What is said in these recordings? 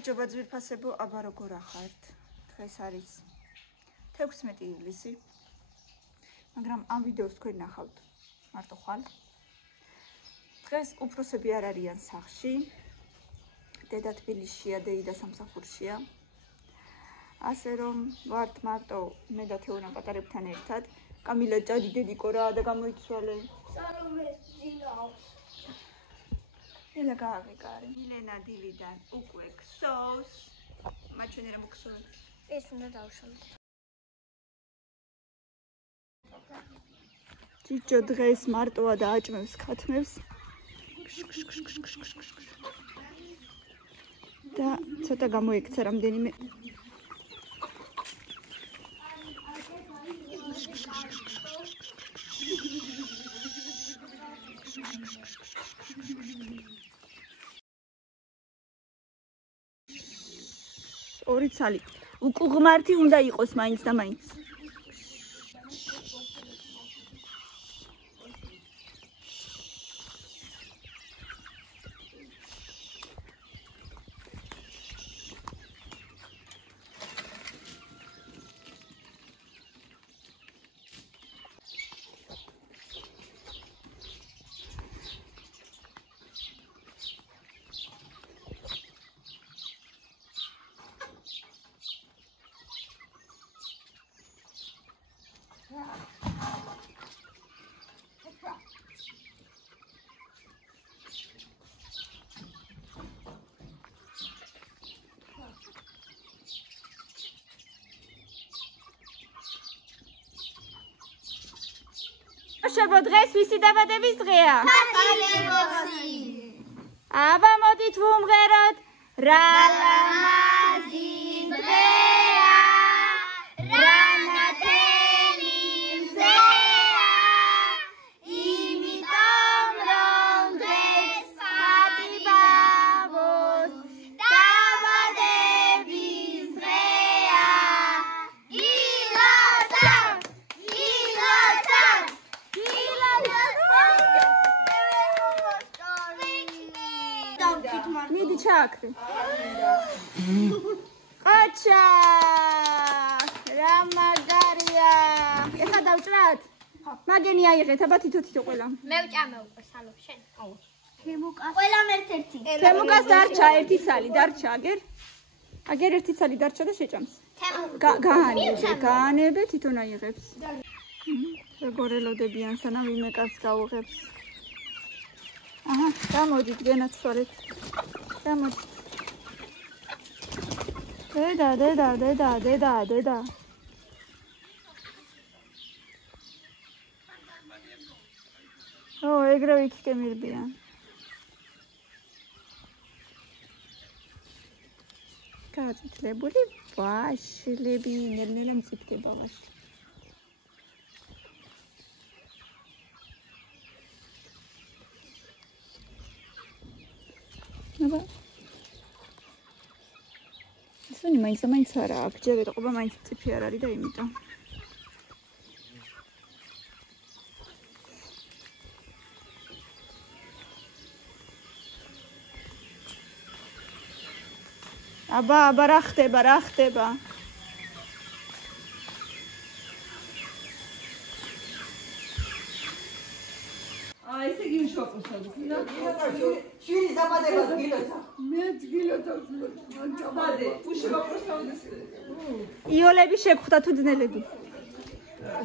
გამარჯობა ძვირფასებო, აბა როგორ ახართ? დღეს არის 16 ივლისი. მაგრამ ამ ვიდეოს თქვენ ნახავთ მარტო ხვალ. დღეს უფროსები არ არიან სახლში. დედა თბილისშია, დეიდა სამსახურშია. ასე რომ ვართ მარტო მე და თეონა პატარებთან ერთად. კამილა ჭადი დედიკო რა და გამოიცვალე. სალომე ძინავს. ელა გააღეკარე. მილენა დილიდან უკვე ქსოვს. მაჩვენე რა მოგხსოვე. ეს უნდა დავშალოთ. ჭიჭო დღეს მარტოა და აჭმევს ქათმებს. და ცოტა გამოიქცა რამდენიმე ორი ცალი უკუღმართი უნდა იყოს მაინც და მაინც. შებო დღეს ვისი დაბადების დღეა? თათალებოსი. აბა მოდით ვუმღეროთ რა ლამაზი დღეა. რანათელი მზეა. იმიტომ რომ დღეს ფატიბაბოს დაბადების დღეა. მიდი ჩააქრე. ყაჩა! რა მაგარია! ეხლა დავჭრათ? მაგენი აიღეთ, აბა თითო ყველა. მე ვჭამე უკვე სალო შენ. აუ. თემუკას. ყველამ ერთ-ერთი. თემუკას დარჩა ერთი ცალი, დარჩა აგერ. აგერ ერთი ცალი დარჩა და შეჭამს. გაანებე თვითონ აიღებს. როგორ ელოდებიან სანამ იმეკავს გაუღებს. აჰა, გამოდით გენაცვალეთ. გამოდით. დედა. ო, ეგრევე იქკემირბიან. გაწითლებული ვაშლები, ნელ-ნელა მწიფდება ვაშლი. აბა ისინი მაინც არა აქ ჯერეთ ყობა მაინც წიფი არ არის და იმიტომ აბა რა ხდება ესე იგი შოყოსად. შვილი დაბადებას გილოცა. მე გილოცა მანჯაბადე. უში ვაპროსავდეს. იოლები შეგხვდა თუ ძნელები.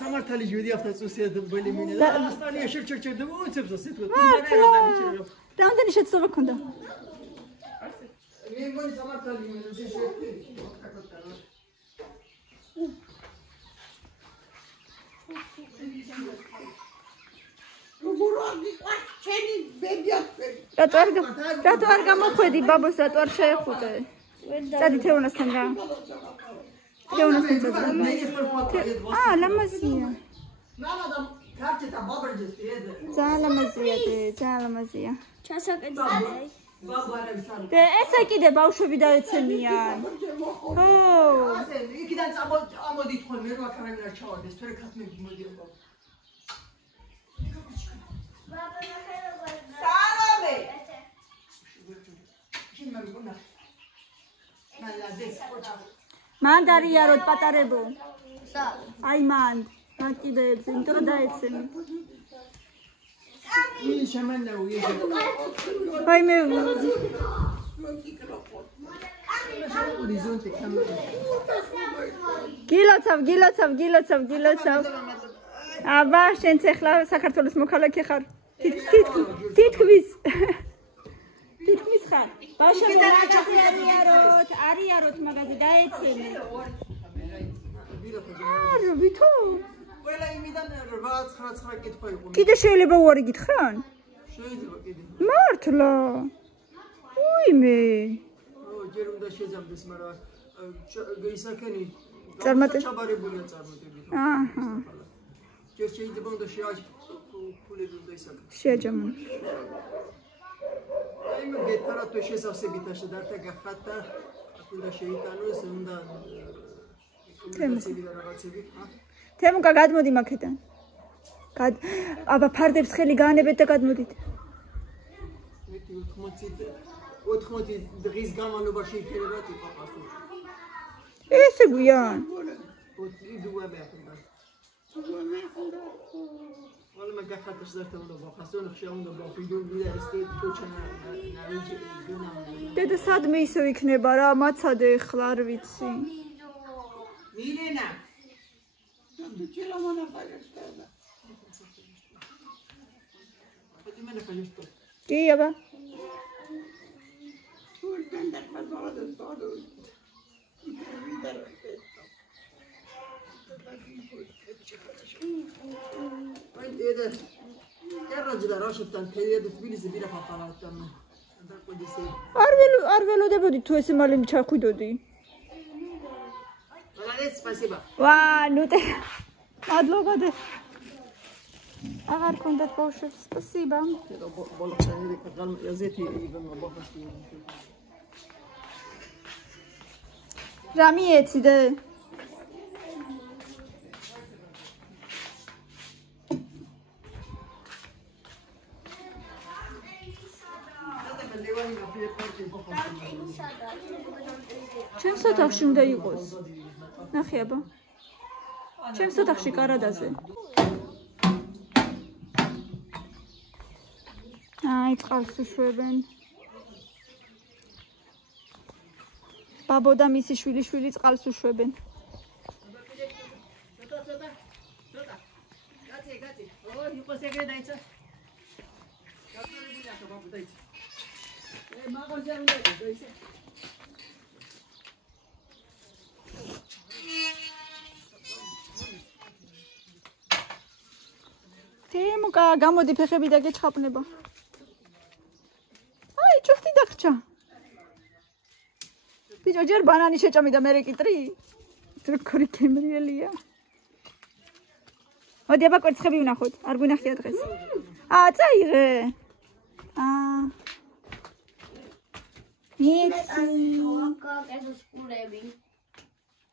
სამართალი ჟვიდი hafta წუსია დბელი მინე და ასტანია შერჩერჩერ და უცებს ასე თქვა. რამდენი შეცდომა ქონდა? მე მგონი სამართალი მე შეშეთქი. ჩემი ბებიაქვე. რატო არ გამოხვედი ბაბოს, რატო არ შეეხუტე? წადი თეონასთან რა. თეონასთან წადი. ლამაზია. მამადამ ქართეთა ბაბრჯეს ეძე. ძალიან ლამაზია. ჩასაკეთე. ბაბა არის არ. და ესე კიდე ბავშვები დაეცემიან. ხო. ასე იქიდან ამოდით ხოლმე რა კარგი არ ჩავარდეს, თორე ქათმები მოდიოდა. სალომე. შენ მაგონა. მან დარიაროთ პატარებო. აი მან აკიდებს, იმიტომ რომ დაეცემი. აი მე გილოცავ. აბა შენც ახლა საქართველოს მოქალაქე ხარ. თითქმის ხარ. ბავშვებო მაგაზე არიაროთ მაგაზე დაეცემი. არა, ვითო? ყველა იმიდან 8-9 კითხვა იყო. კიდე შეიძლება უარი გითხრან? შეიძლება კიდე. მართლა. უიმე. ჯერ უნდა შეძამდეს, მაგრამ ისაქენი ჩაბარებულია წარმატებით. აჰა. ჯერ შეიძლება უნდა შეაჯამოს და ისაქენ. შეაჯამოს. აი მე გეთარათო შესავსებით შედართა გახათ და უნდა შეიტანოს, უნდა კომუნიკაციები და რაღაცები. თემუკა გადმოდი მაქედან. აბა ფარდებს ხელი გაანებეთ და გადმოდით. 80 დღის განმავლობაში იქნება ტიპაპას. ესე გვიან. ولی من گفتش داشته اونو با خواستون خشم اونو با فیدون بیدار استی تو چند نمیجی دونم დედა სადმე ისე იქნება რა, მაცადე ხლა არ ვიცი. میره نه تو چرا ما نفرشته خودی من نفرشته კი აბა. طول بندك مزارد الصادو إذا كان رجل راشد كان كيد تبيلس بيرا فطلعت تم ده كل شيء არ ველოდებოდი თუ ესე მალე ჩახვიდოდი. молодец спасибо ვა, ნუტე. მადლობა. აღარ კონდათ ბავშვებს, спасибо. بالله قال يا زيتي يبقى بخشتي რა მიეციდე? ჩემს ოთახში უნდა იყოს. ნახე აბა. ჩემს ოთახში კარადაზე. აი წყალს უშვებენ. ბაბო და მისი შვილი წყალს უშვებენ. თემუკა, გამოდი ფეხები და გეჩხაპნება. აი, ჩუსტი დაგრჩა. ბიჭო, ჯერ ბანანი შეჭამი და მერე კიტრი. თურქური კემრიელია. მოდი აბა კვერცხები ვნახოთ. არ გვინახია დღეს. წაიღე.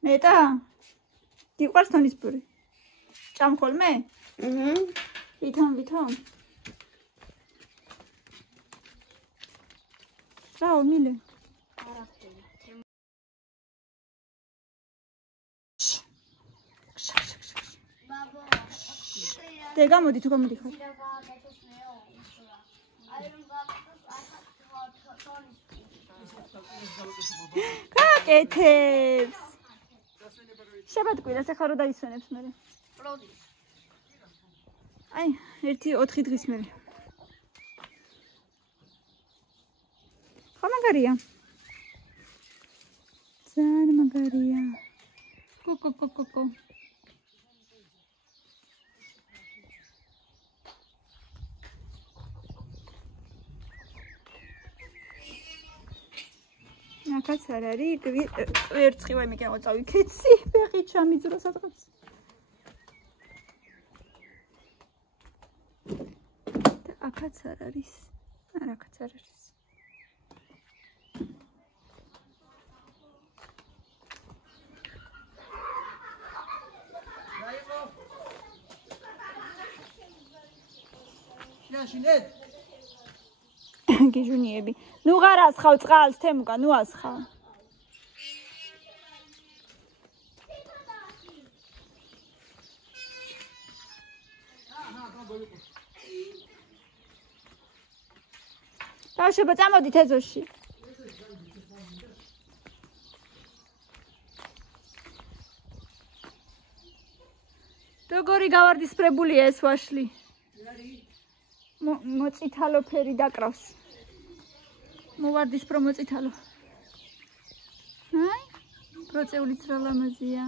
მეტა? გიყვარს თონისპური? ჭამ ხოლმე? ვითომ? რაო, მილე? დე გამოდი თუ გამოდი ხარ. კაკეთებს. შაბათკვირას ახლა რო დაისვენებს მერე. აი, 1-4 დღის მერე. ხო მაგარია. ძალიან მაგარია. კო. ნაკაც არ არის, ვერცხი ვაიმე გავაწავი კეცი, ფეხი ჩამიძრო სადღაც. და აქაც არ არის. არაკაც არ არის. შინეთ გიჟუნიები. ნუ ღარ ასხავ წყალს, თემუკა, ნუ ასხავ. ბავშვებო, წამოდით ეზოში. როგორი გავარდისფრებულია ეს ვაშლი? მოწითალო ფერი დაკრავს. მოვარდისფრო მოწითალო. აი, პროცეულიც რა ლამაზია.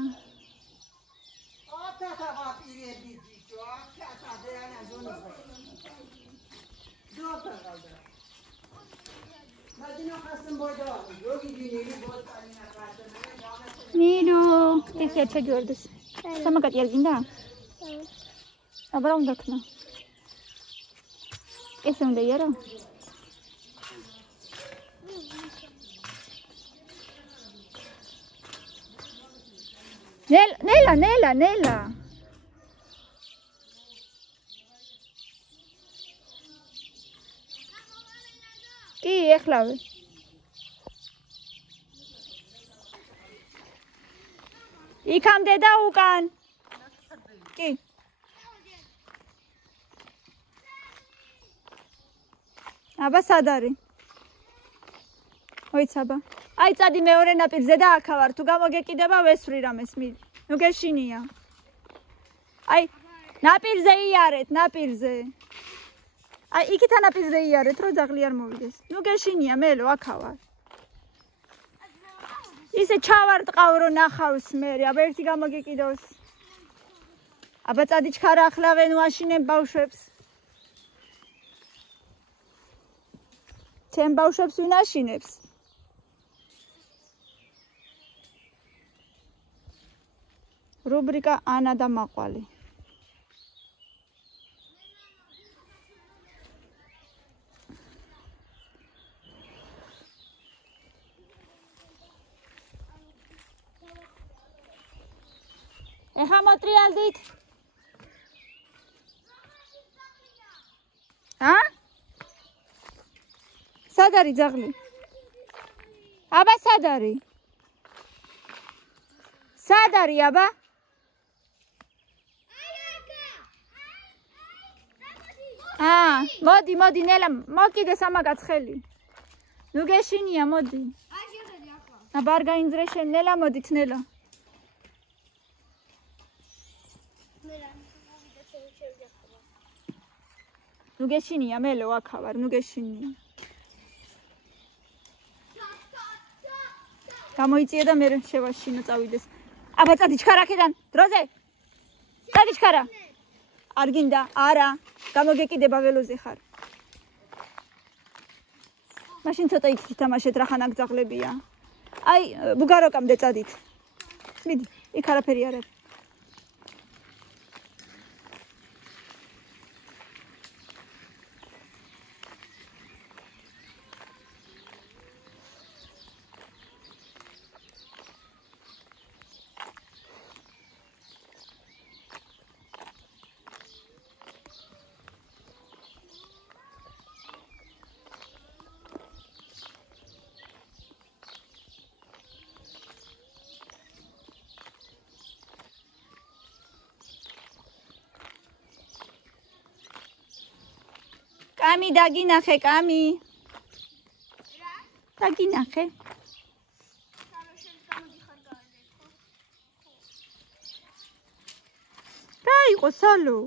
ნინო, ეხლა ჩაგიორდეს. სამაგატი არ გინდა? აბა უნდა ქნა. ესე უნდა იარო? ნელა. კი, ეხლავე. იქამდე და უკან. კი. აბა სად არის? ოიცაბა. აი წადი მეორე ნაპირზე და აქ ვარ. თუ გამოგეკიდება ვესვრი რამეს მიდი. ნუ გეშინია. აი ნაპირზე იარეთ, ნაპირზე. აი იქით ნაპირზე იარეთ, რომ ძაღლი არ მოვიდეს. ნუ გეშინია, მელო აქ ვარ. ისე ჩავარტყავ რომ ნახავს მე, აბა ერთი გამოგეკიდოს. აბა წადი ჩქარა ახლავენ ვაშინებ ბავშვებს. ჩემ ბავშვებს ვინ აშინებს? რუბრიკა ანა და მაყვალი. ეხა მოტრიალდით. სად არის ძაღლი? აბა სად არის? სად არის აბა? მოდი ნელა, მოკიდე სამაგაც ხელი. ნუ გეშინია, მოდი. აბა არ გაინძრე შენ, ნელა მოდით ნელა. ნუ გეშინია, მელო აქ ვარ, ნუ გეშინია. გამოიწია და მე შევაშინო წავიდეს. აბა წადი ჩქარა აქედან, დროზე. წადი ჩქარა. არ გინდა, არა, გამოგეკიდება ველოზე ხარ. მაშინ ცოტა იქ თამაშეთ, რახან აქ ძაღლებია. აი, ბუგაროკამდე წადით. მიდი, იქ არაფერი არ არის. კამი დაგინახე, კამი. დაგინახე. რა იყო სალო?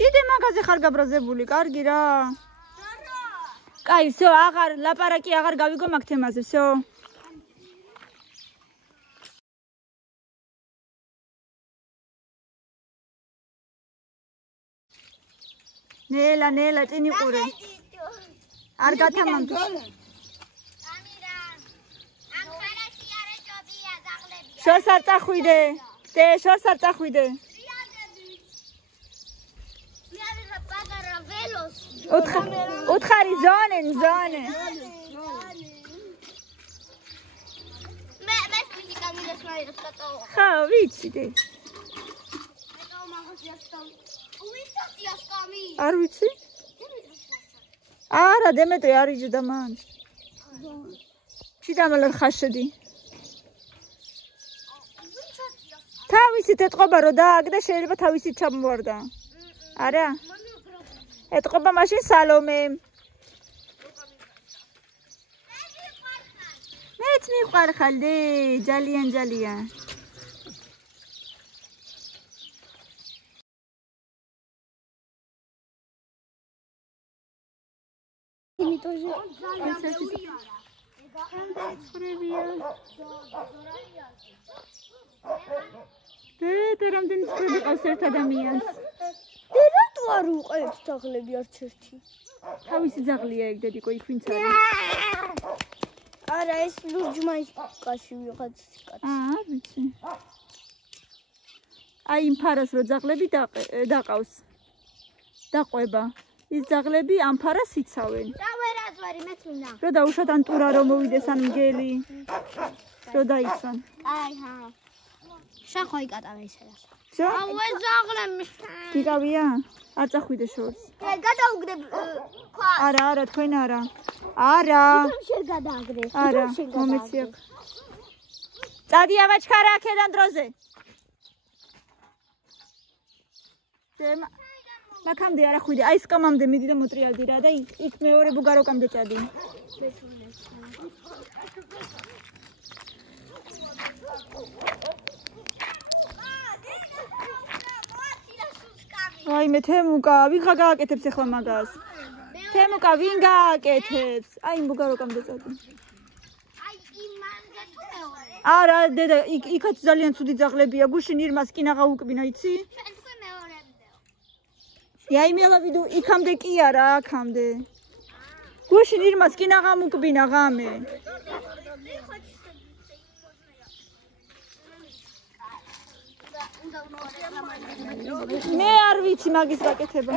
კიდე მაგაზე ხარ გაბრაზებული, კარგი რა. კაი, всё, აღარ ლაპარაკი აღარ გავიგო მაგ თემაზე, всё. ნელა, წინ იყურე. არ გათამამდი. შორს არ წახვიდე. შორს არ წახვიდე. უთხარი ზონე. ხა, ვიცი დე. არ ვიცი? არა, დემეტრე არ იჯდა მან. ჩიდამალ ხაშედი. თავისით ეთყობა რომ დააგდე, შეიძლება თავისით ჩამოვარდა. არა? ეთყობა მაშინ სალომემ. მეც მიყვარხალდი, ძალიან. და რამდენი წელი ყავს ერთ ადამიანს? რატო არ უყევს ძაღლები არც ერთი? თავისი ძაღლია ეგ დედიკო იქ ვინც არის? არა, ეს ლურჯმაიკაში ვიღაც კაცი. ვიცი. აი იმ ფარას რო ძაღლები დაყავს. დაყვება. ის ძაღლები ამ ფარას იცავენ. და ვერაძვარი მეც მინდა. რო დაუშვათ ან ტურა რომ მოვიდეს ან მგელი. რო დაიცვან. აი ჰა. შახო იკატავე ისედაც. ჯო? აუე ძაღლები. გიგავია? არ წახვიდე შორს. გადაუგდებ ქვა. არა, თქვენ არა. არა. შენ გადააგდე. არა, მომეცი აქ. წადი ავაჩქარა აქედან დროზე. მაქამდე არა ხვიდე, აი სკამამდე მიდი და მოტრიალდი რა და იქ მეორე ბუგაროკამდე წადი. აი მე თემუკა, ვინ ხა გააკეთებს ახლა მაგას? თემუკა, ვინ გააკეთებს? აი ბუგაროკამდე წადი. აი იმანზე თუ მეორე. არა, დედა, იქაც ძალიან ცუდი ძაღლებია, გუშინ ირმას კინაღა უკბინა, იცი? შენ თქვი მეორემდე. აი მელავიდუ იქამდე კი არა, აქამდე. გუშინ ირმას კინაღა უკბინა ღამე. მე არ ვიცი მაგის გაკეთება.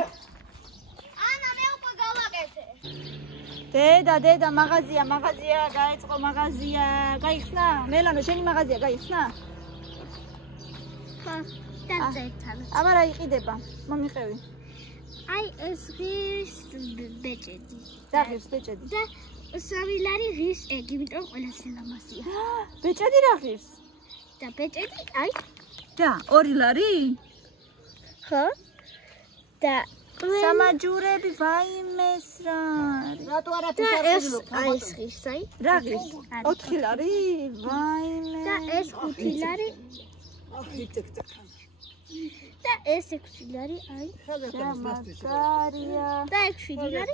ანა მე უკვე გავაკეთე. დედა, მაღაზია, გაეწყო მაღაზია. გაიხსნა? მელანო, შენი მაღაზია გაიხსნა? ხა, დაწერთან. აბა რა იყიდება? მომიყევი. აი ეს ღირს ბეჭედი. და ღირს ბეჭედი. და სავილარი ღირს ეგი, იმიტომ ყველაზე ლამაზია. ბეჭედი რა ღირს? და ბეჭედი, აი და 2 ლარი? ხო? და სამაჯურები ვაიმეს რა. რატო არა და ეს აი ეს ღირს, აი. რა ღირს? 4 ლარი? ვაიმე. და ეს 5 ლარი. იცეკ. და ეს 6 ლარი, აი. მაგარია. და ეს 7 ლარი.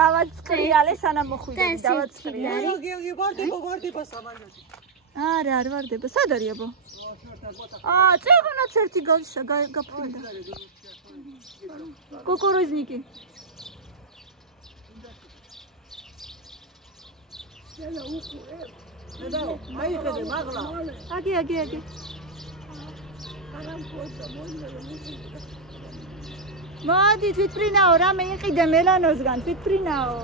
დავაწყრიალე სანამ მოხვიდე, და დავაწყრიალე. ვარდება სამაგაში. არა, არ ვარდება. სად არის აბა? წეგონაც ერთი გაფრინდა. კუკურუზნიკი. მაიხედე მაღლა. აგი. მოდი თვითფრინაო, რამე იყიდე მელანოსგან, თვითფრინაო.